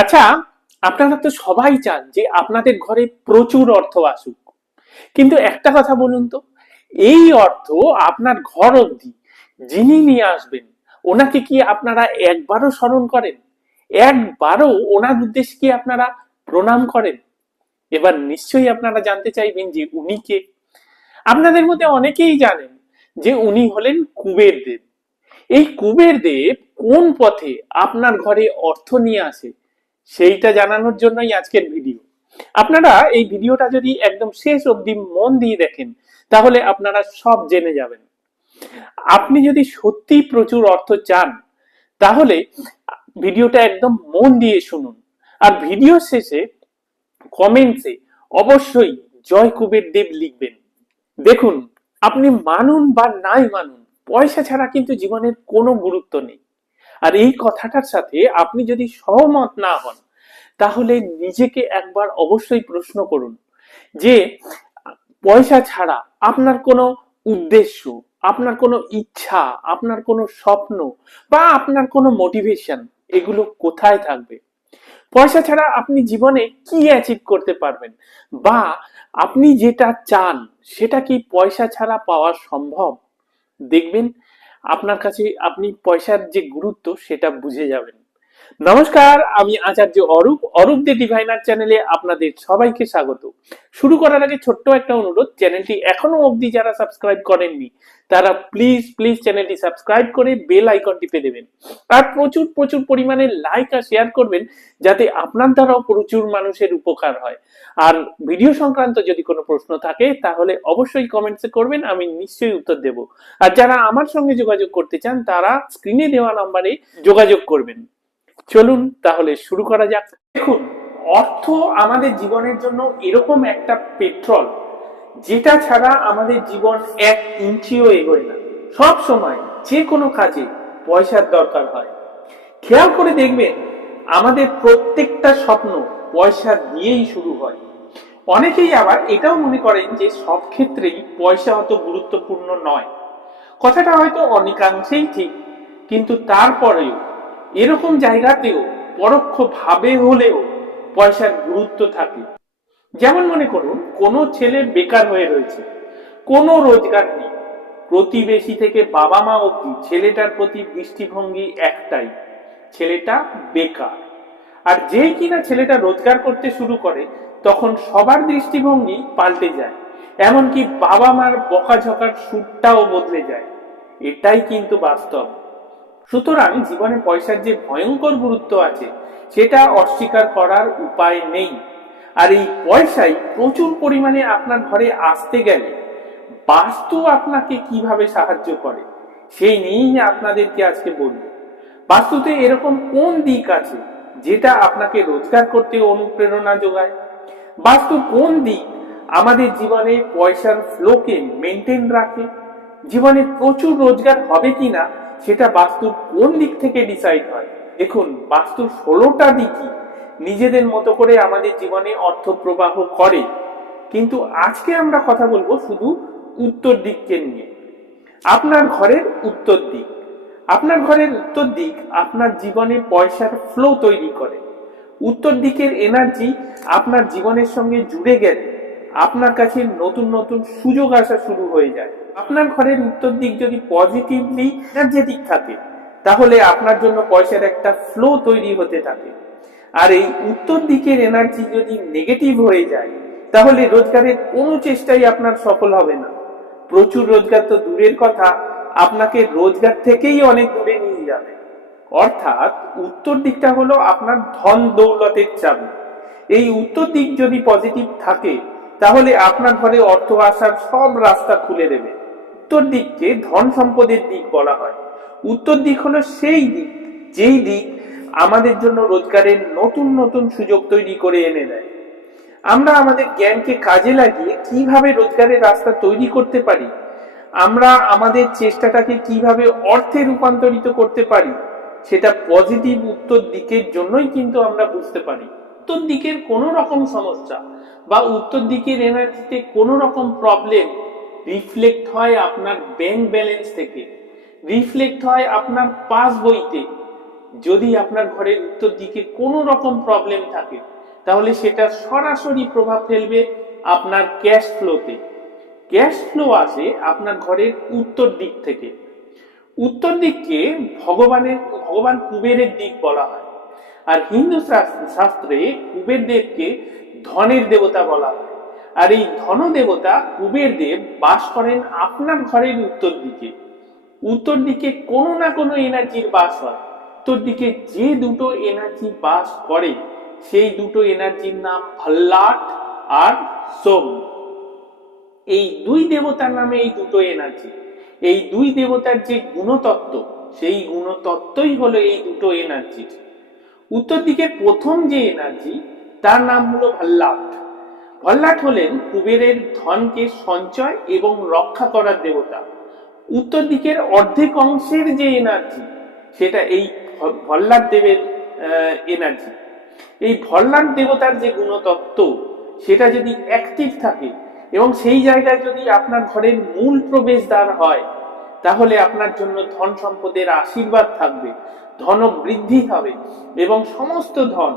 আচ্ছা, আপনারা তো সবাই চান যে আপনাদের ঘরে প্রচুর অর্থ আসুক। কিন্তু একটা কথা বলুন তো, এই অর্থ আপনার ঘর অবধি যিনি নিয়ে আসবেন, ওনাকে কি আপনারা একবারও স্মরণ করেন? একবারও ওনার উদ্দেশ্যে কি আপনারা প্রণাম করেন? এবার নিশ্চয়ই আপনারা জানতে চাইবেন যে উনি কে। আপনাদের মধ্যে অনেকেই জানেন যে উনি হলেন কুবের দেব। এই কুবের দেব কোন পথে আপনার ঘরে অর্থ নিয়ে আসে সেইটা জানানোর জন্যই আজকের ভিডিও। আপনারা এই ভিডিওটা যদি একদম শেষ অবধি মন দিয়ে দেখেন, তাহলে আপনারা সব জেনে যাবেন। আপনি যদি সত্যি প্রচুর অর্থ চান, তাহলে ভিডিওটা একদম মন দিয়ে শুনুন। আর ভিডিও শেষে কমেন্টসে অবশ্যই জয় কুবের দেব লিখবেন। দেখুন, আপনি মানুন বা নাই মানুন, পয়সা ছাড়া কিন্তু জীবনের কোনো গুরুত্ব নেই। আর এই কথাটার সাথে আপনি যদি সহমত না হন, তাহলে নিজেকে একবার অবশ্যই প্রশ্ন করুন যে পয়সা ছাড়া আপনার কোনো উদ্দেশ্য, আপনার কোনো ইচ্ছা, আপনার কোনো স্বপ্ন বা আপনার কোনো মোটিভেশন, এগুলো কোথায় থাকবে? পয়সা ছাড়া আপনি জীবনে কি অ্যাচিভ করতে পারবেন, বা আপনি যেটা চান সেটা কি পয়সা ছাড়া পাওয়া সম্ভব? দেখবেন আপনার কাছে আপনি পয়সার যে গুরুত্ব সেটা বুঝে যাবেন। নমস্কার, আমি আচার্য অরূপ। অরূপ দে ডিভাইনার চ্যানেলে আপনাদের সবাইকে স্বাগত। শুরু করার আগে ছোট্ট একটা অনুরোধ, চ্যানেলটি এখনো অবধি যারা সাবস্ক্রাইব করেননি তারা প্লিজ প্লিজ চ্যানেলটি সাবস্ক্রাইব করে বেল আইকন টিপে দেবেন। আর প্রচুর প্রচুর পরিমাণে লাইক আর শেয়ার করবেন, যাতে আপনার দ্বারাও প্রচুর মানুষের উপকার হয়। আর ভিডিও সংক্রান্ত যদি কোনো প্রশ্ন থাকে তাহলে অবশ্যই কমেন্টসে করবেন, আমি নিশ্চয়ই উত্তর দেব। আর যারা আমার সঙ্গে যোগাযোগ করতে চান তারা স্ক্রিনে দেওয়া নাম্বারে যোগাযোগ করবেন। চলুন তাহলে শুরু করা যাক। দেখুন, অর্থ আমাদের জীবনের জন্য এরকম একটা পেট্রোল, যেটা ছাড়া আমাদের জীবন এক ইঞ্চিও এগোয় না। সব সময় যে কোনো কাজে পয়সার দরকার হয়। খেয়াল করে দেখবেন, আমাদের প্রত্যেকটা স্বপ্ন পয়সা দিয়েই শুরু হয়। অনেকেই আবার এটাও মনে করেন যে সব ক্ষেত্রেই পয়সা অত গুরুত্বপূর্ণ নয়। কথাটা হয়তো অনেকাংশেই ঠিক, কিন্তু তারপরেও এরকম জায়গাতেও পরোক্ষ ভাবে হলেও পয়সার গুরুত্ব থাকে। যেমন মনে করুন, কোনো ছেলে বেকার হয়ে রয়েছে, কোনো রোজগার নেই। প্রতিবেশী থেকে বাবা মা অব্দি ছেলেটার প্রতি দৃষ্টিভঙ্গি একটাই, ছেলেটা বেকার। আর যেই কিনা ছেলেটা রোজগার করতে শুরু করে, তখন সবার দৃষ্টিভঙ্গি পাল্টে যায়। এমনকি বাবা মার বকাঝকার সুরটাও বদলে যায়। এটাই কিন্তু বাস্তব। সুতরাং জীবনে পয়সার যে ভয়ঙ্কর গুরুত্ব আছে, সেটা অস্বীকার করার উপায় নেই। আর এই পয়সাই প্রচুর পরিমাণে আপনার ঘরে আসতে গেলে বাস্তু আপনাকে কিভাবে সাহায্য করে সেই নিয়েই আপনাদেরকে আজকে বলবো। বাস্তুতে এরকম কোন দিক আছে যেটা আপনাকে রোজগার করতে অনুপ্রেরণা যোগায়? বাস্তু কোন দিক আমাদের জীবনে পয়সার ফ্লোকে মেনটেন রাখে? জীবনে প্রচুর রোজগার হবে কিনা সেটা বাস্তুর কোন দিক থেকে ডিসাইড হয়? দেখুন, বাস্তুর 16টা দিকই নিজেদের মতো করে আমাদের জীবনে অর্থ প্রবাহ করে, কিন্তু আজকে আমরা কথা বলবো শুধু উত্তর দিককে নিয়ে। আপনার ঘরের উত্তর দিক, আপনার ঘরের উত্তর দিক আপনার জীবনে পয়সার ফ্লো তৈরি করে। উত্তর দিকের এনার্জি আপনার জীবনের সঙ্গে জুড়ে গেলে আপনার কাছে নতুন নতুন সুযোগ আসা শুরু হয়ে যায়। আপনার ঘরের উত্তর দিক যদি পজিটিভলি এনার্জেটিক থাকে, তাহলে আপনার জন্য পয়সার একটা ফ্লো তৈরি হতে থাকে। আর এই উত্তর দিকের এনার্জি যদি নেগেটিভ হয়ে যায়, তাহলে রোজগারের কোনো চেষ্টাই আপনার সফল হবে না। প্রচুর রোজগার তো দূরের কথা, আপনাকে রোজগার থেকেই অনেক দূরে নিয়ে যাবে। অর্থাৎ উত্তর দিকটা হলো আপনার ধন দৌলতের চাবি। এই উত্তর দিক যদি পজিটিভ থাকে, তাহলে আপনার ঘরে অর্থ আসার সব রাস্তা খুলে দেবে। উত্তর দিককে ধন সম্পদের দিক বলা হয়। উত্তর দিক হলো সেই দিক, যেই দিক আমাদের জন্য রোজগারের নতুন নতুন সুযোগ তৈরি করে এনে দেয়। আমরা আমাদের জ্ঞানকে কাজে লাগিয়ে কিভাবে রোজগারের রাস্তা তৈরি করতে পারি, আমরা আমাদের চেষ্টাটাকে কিভাবে অর্থে রূপান্তরিত করতে পারি, সেটা পজিটিভ উত্তর দিকের জন্যই কিন্তু আমরা বুঝতে পারি। উত্তর দিকের কোনো রকম সমস্যা বা উত্তর দিকের এনার্জিতে কোনো রকম প্রবলেম রিফ্লেক্ট হয় আপনার ব্যাংক ব্যালেন্স থেকে, রিফ্লেক্ট হয় আপনার পাস বইতে। যদি আপনার ঘরের উত্তর দিকে কোনো রকম প্রবলেম থাকে, তাহলে সেটা সরাসরি প্রভাব ফেলবে আপনার ক্যাশ ফ্লোতে। ক্যাশ ফ্লো আসে আপনার ঘরের উত্তর দিক থেকে। উত্তর দিককে ভগবান কুবেরের দিক বলা হয়। আর হিন্দু শাস্ত্রে কুবের দেবকে ধনের দেবতা বলা হয়। আর এই ধন দেবতা কুবের দেব বাস করেন আপনার ঘরের উত্তর দিকে। উত্তর দিকে কোনো না কোনো এনার্জির বাস হয়। উত্তর দিকে যে দুটো এনার্জি বাস করে সেই দুটো এনার্জির নাম ভল্লাট আর সোম। এই দুই দেবতার নামে এই দুটো এনার্জি, এই দুই দেবতার যে গুণতত্ত্ব, সেই গুণতত্ত্বই হলো এই দুটো এনার্জি। উত্তর দিকে প্রথম যে এনার্জি তার নাম হলো ভল্লাট। ভল্লাট হলেন কুবেরের ধনকে সঞ্চয় এবং রক্ষা করার দেবতা। উত্তর দিকের অর্ধেক অংশের যে এনার্জি সেটা এই ভল্লাট দেবের এনার্জি। এই ভল্লাট দেবতার যে গুণতত্ত্ব সেটা যদি অ্যাক্টিভ থাকে এবং সেই জায়গায় যদি আপনার ঘরের মূল প্রবেশদ্বার হয়, তাহলে আপনার জন্য ধন সম্পদের আশীর্বাদ থাকবে, ধন বৃদ্ধি হবে এবং সমস্ত ধন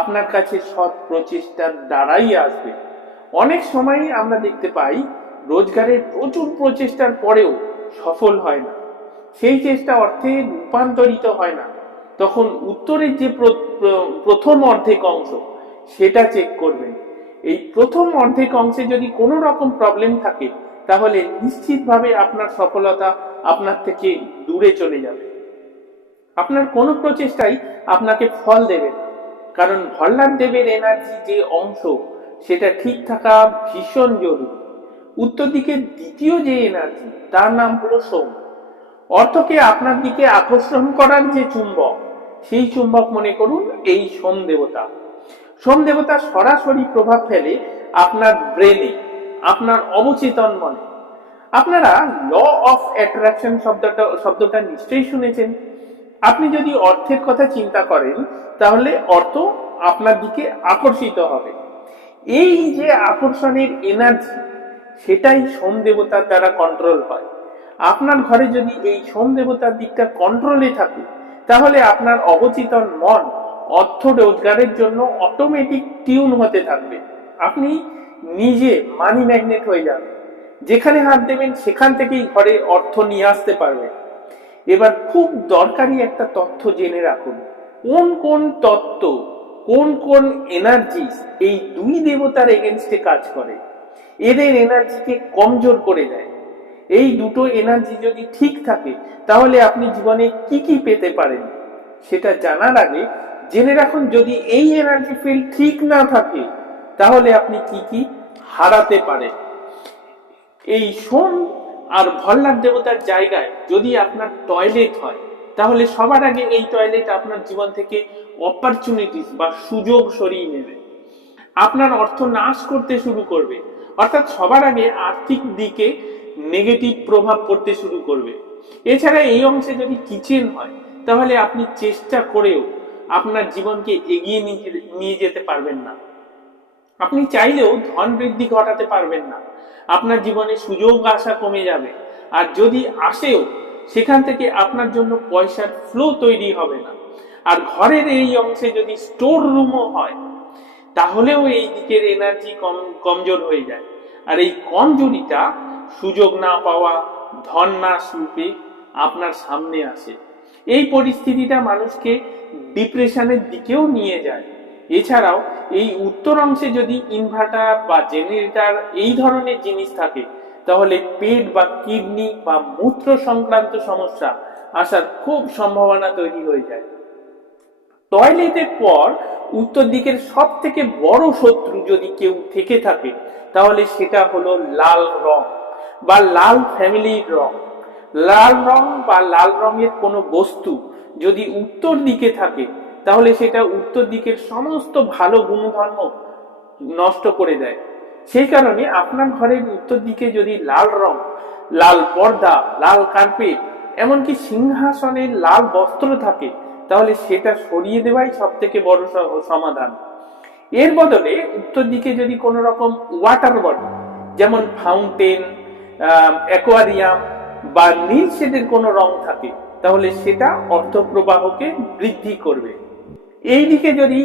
আপনার কাছে সৎ প্রচেষ্টার দ্বারাই আসবে। অনেক সময় আমরা দেখতে পাই রোজগারের প্রচুর প্রচেষ্টার পরেও সফল হয় না, সেই চেষ্টা অর্থে রূপান্তরিত হয় না। তখন উত্তরের যে প্রথম অর্ধেক অংশ সেটা চেক করবেন। এই প্রথম অর্ধেক অংশে যদি কোনো রকম প্রবলেম থাকে, তাহলে নিশ্চিতভাবে আপনার সফলতা আপনার থেকে দূরে চলে যাবে। আপনার কোনো প্রচেষ্টাই আপনাকে ফল দেবে না, কারণ ভল্লাট দেবের এনার্জি যে অংশ সেটা ঠিক থাকা ভীষণ জরুরি। উত্তর দিকে দ্বিতীয় যে এনার্জি তার নাম হলো সোম। অর্থকে আপনার দিকে আকর্ষণ করার যে চুম্বক, সেই চুম্বক মনে করুন এই সোম দেবতা। সোম দেবতা সরাসরি প্রভাব ফেলে আপনার ব্রেনে, আপনার অবচেতন মনে। আপনারা ল অফ অ্যাট্রাকশন শব্দটা নিশ্চয়ই শুনেছেন। আপনি যদি অর্থের কথা চিন্তা করেন, তাহলে অর্থ আপনার দিকে আকর্ষিত হবে। এই যে আকর্ষণের এনার্জি, সেটাই সোম দেবতার দ্বারা কন্ট্রোল হয়। আপনার ঘরে যদি এই সোম দেবতার দিকটা কন্ট্রোলে থাকে, তাহলে আপনার অবচেতন মন অর্থ রোজগারের জন্য অটোমেটিক টিউন হতে থাকবে। আপনি নিজে মানি ম্যাগনেট হয়ে যাবেন, যেখানে হাত দেবেন সেখান থেকেই ঘরে অর্থ নিয়ে আসতে পারবেন। এবার খুব দরকারি একটা তথ্য জেনে রাখুন, কোন কোন তত্ত্ব, কোন কোন এনার্জি এই দুই দেবতার এগেনস্টে কাজ করে, এদের এনার্জিকে কমজোর করে দেয়। এই দুটো এনার্জি যদি ঠিক থাকে, তাহলে আপনি জীবনে কি কি পেতে পারেন সেটা জানার আগে জেনে রাখুন, যদি এই এনার্জি ফিল্ড ঠিক না থাকে, তাহলে আপনি কি কি হারাতে পারেন। এই সোম আর ভল্লাট দেবতার জায়গায় যদি আপনার টয়লেট হয়, তাহলে সবার আগে এই টয়লেট আপনার জীবন থেকে অপরচুনিটিস বা সুযোগ সরিয়ে নেবে, আপনার অর্থ নাশ করতে শুরু করবে। অর্থাৎ সবার আগে আর্থিক দিকে নেগেটিভ প্রভাব পড়তে শুরু করবে। এছাড়া এই অংশে যদি কিচেন হয়, তাহলে আপনি চেষ্টা করেও আপনার জীবনকে এগিয়ে নিয়ে যেতে পারবেন না। আপনি চাইলেও ধন বৃদ্ধি ঘটাতে পারবেন না, আপনার জীবনে সুযোগ আসা কমে যাবে। আর যদি আসেও, সেখান থেকে আপনার জন্য পয়সার ফ্লো তৈরি হবে না। আর ঘরের এই অংশে যদি স্টোর রুমও হয়, তাহলেও এই দিকের এনার্জি কমজোর হয়ে যায়। আর এই কমজোরিটা সুযোগ না পাওয়া, ধন নাশ রূপে আপনার সামনে আসে। এই পরিস্থিতিটা মানুষকে ডিপ্রেশনের দিকেও নিয়ে যায়। এছাড়াও এই উত্তর অংশে যদি ইনভার্টার বা জেনারেটর এই ধরনের জিনিস থাকে, তাহলে পেট বা কিডনি বা মূত্র সংক্রান্ত সমস্যা আসার খুব সম্ভাবনা তৈরি হয়ে যায়। টয়লেটের পর উত্তর দিকের সব থেকে বড় শত্রু যদি কেউ থেকে থাকে, তাহলে সেটা হলো লাল রং বা লাল ফ্যামিলির রং। লাল রং বা লাল রঙের কোনো বস্তু যদি উত্তর দিকে থাকে, তাহলে সেটা উত্তর দিকের সমস্ত ভালো গুণধর্ম নষ্ট করে দেয়। সেই কারণে আপনার ঘরের উত্তর দিকে যদি লাল রং, লাল পর্দা, লাল কার্পেট, এমনকি সিংহাসনের লাল বস্ত্র থাকে, তাহলে সেটা সরিয়ে দেওয়াই সব থেকে বড় সমাধান। এর বদলে উত্তর দিকে যদি কোনো রকম ওয়াটার বডি, যেমন ফাউন্টেন, অ্যাকোয়ারিয়াম বা নীল শেডের কোনো রং থাকে, তাহলে সেটা অর্থ প্রবাহকে বৃদ্ধি করবে। এই দিকে যদি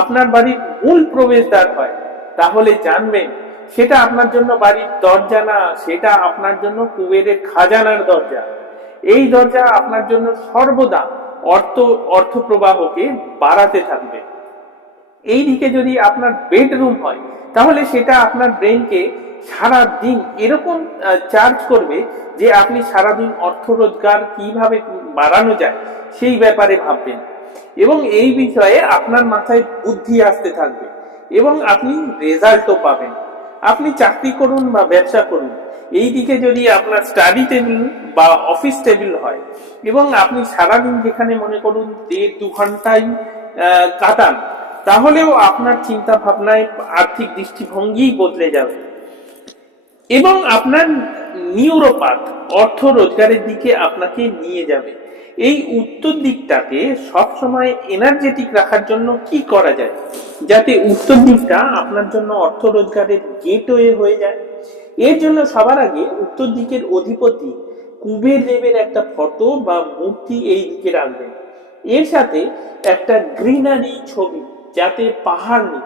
আপনার বাড়ির মূল প্রবেশদ্বার হয়, তাহলে জানবেন সেটা আপনার জন্য বাড়ির দরজা না, সেটা আপনার জন্য কুবেরের খাজানার দরজা। এই দরজা আপনার জন্য সর্বদা অর্থ প্রবাহকে বাড়াতে থাকবে। এই দিকে যদি আপনার বেডরুম হয়, তাহলে সেটা আপনার ব্রেনকে সারা দিন এরকম চার্জ করবে যে আপনি সারাদিন অর্থ রোজগার কিভাবে বাড়ানো যায় সেই ব্যাপারে ভাববেন, এবং এই বিষয়ে আপনার মাথায় বুদ্ধি আসতে থাকবে এবং আপনি রেজাল্টও পাবেন। আপনি চাকরি করুন বা ব্যবসা করুন, এই দিকে যদি আপনার স্টাডি টেবিল বা অফিস টেবিল হয় এবং আপনি সারাদিন যেখানে মনে করুন 1.5-2 ঘন্টায় কাটান, তাহলেও আপনার চিন্তা ভাবনায় আর্থিক দৃষ্টিভঙ্গি বদলে যাবে এবং আপনার নিউরোপাথ অর্থ রোজগারের দিকে আপনাকে নিয়ে যাবে। এই উত্তর দিকটাকে সবসময় এনার্জেটিক রাখার জন্য কি করা যায় যাতে উত্তর দিকটা আপনার জন্য অর্থ রোজগারের গেটওয়ে হয়ে যায়? এর জন্য সবার আগে উত্তর দিকের অধিপতি কুবের দেবের একটা ফটো বা মূর্তি এই দিকে রাখবেন। এর সাথে একটা গ্রিনারি ছবি, যাতে পাহাড় নেই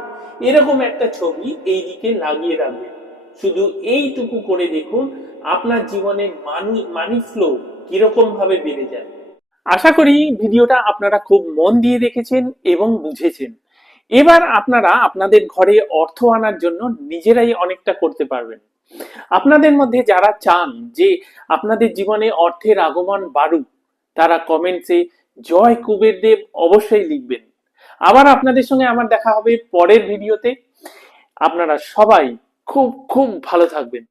এরকম একটা ছবি এই দিকে লাগিয়ে রাখবেন। শুধু এইটুকু করে দেখুন আপনার জীবনের মানি ফ্লো কিরকম ভাবে বেড়ে যায়। আশা করি ভিডিওটা আপনারা খুব মন দিয়ে দেখেছেন এবং বুঝেছেন। এবার আপনারা আপনাদের ঘরে অর্থ আনার জন্য নিজেরাই অনেকটা করতে পারবেন। আপনাদের মধ্যে যারা চান যে আপনাদের জীবনে অর্থের আগমন বাড়ুক, তারা কমেন্টসে জয় কুবের দেব অবশ্যই লিখবেন। আবার আপনাদের সঙ্গে আমার দেখা হবে পরের ভিডিওতে। আপনারা সবাই খুব খুব ভালো থাকবেন।